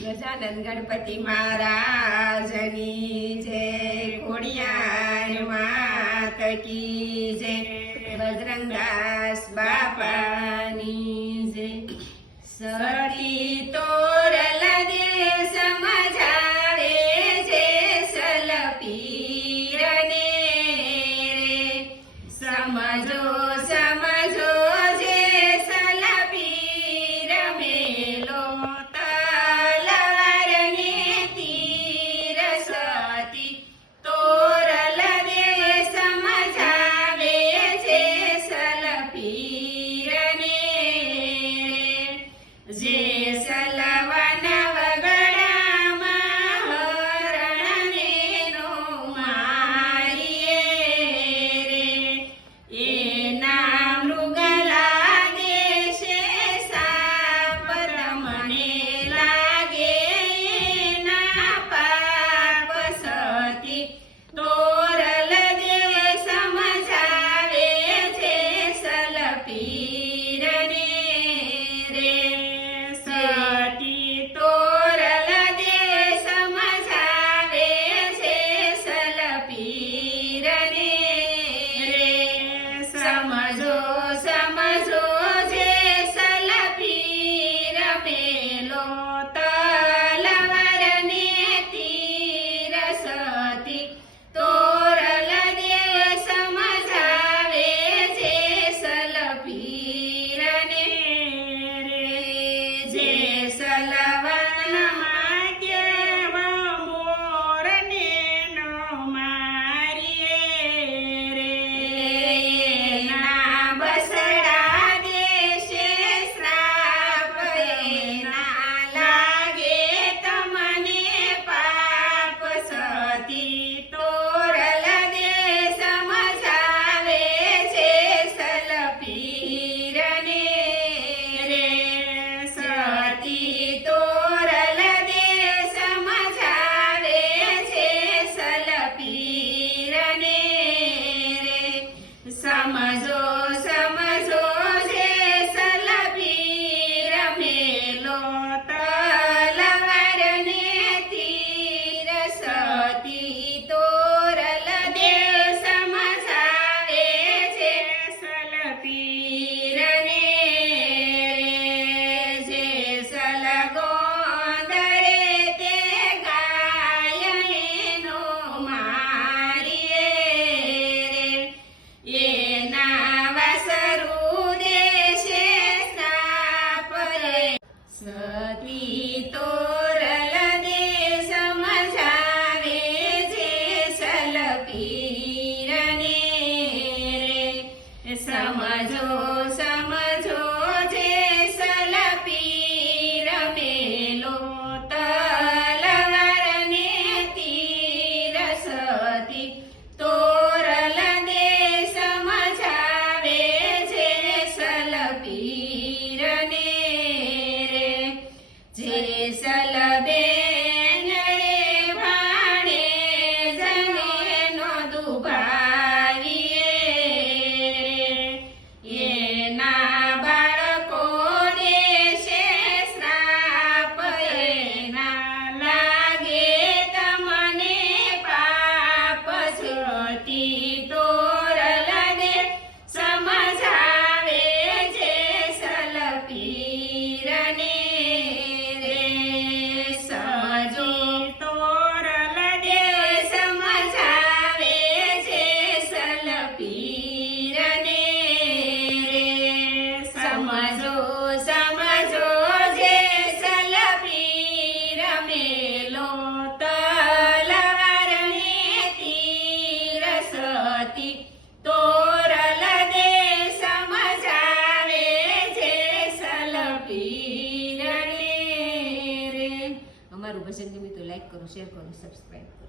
ગજાનન ગણપતિ મહારાજની જય, ખોડિયાર માત કી જય, બજરંગદાસ બાપાની જય. સતી તોરલ દે સમજાવે છે સલપીરને રે, સમજો સમજો જે સલપીર મેલો તલવારને તીર. સતી તોરલ દે સમજાવે છે સલપીરને રે, જે સલવન વગડામાં હરણને નો મારીએ રે, એના મૃગલા દેશે સાપ તમને લાગે એના પાપ. સતી તોરલ દે સમજાવે છે સલપીરને રે, સતી તોરલ દે સમજાવે છે સલપીરને રે, સમજો સમજો જે સલપીર મેલો તલવારને તીર. સતી તોરલ દે સમજાવે છે સલપીરને રે, જે સલવનમાં કેવ મોરને નો મારીએ રે, એના બસડા દેશે શ્રાપ એના લાગે તમને પાપ. સતી તોરલ દે સમજાવે છે સલપીરને રે, સતી તોરલ દે સમજાવે છે સલપીરને રે, સમજો સમજો જે સલપીર મેલો તલવારને તીર. સતી તોરલ દે સમજાવે છે સલપીરને રે, જે સલગોંદરે તે ગાયને નો મારીએ રે, એના વાસરુ દેશે શ્રાપ રે. સતી તોરલ દે સમજાવે છે સલપીરને રે, સમજો સમજો જે સલપીર મેલો તલવારને તીર. સતી તોરલ દે સમજાવે છે સલપીરને રે, જે સલબેન રે ભાણે જને નો દુભાવીએ રે, એના બાળકો દેશે શ્રાપ એના લાગે તમને પાપ. સતી તોરલ દે સમજાવે છે સલપીરને રે, સજો તોરલ દે સમજાવે છે સલપીરને રે, સમજો સમજો જે સલપીર મેલો તલવારને તીર. સતી તોરલ દે સમજાવે છે સલપીરને રે. અમારું ભજન ગમે તો લાઈક કરો, શેર કરો, સબસ્ક્રાઈબ કરો.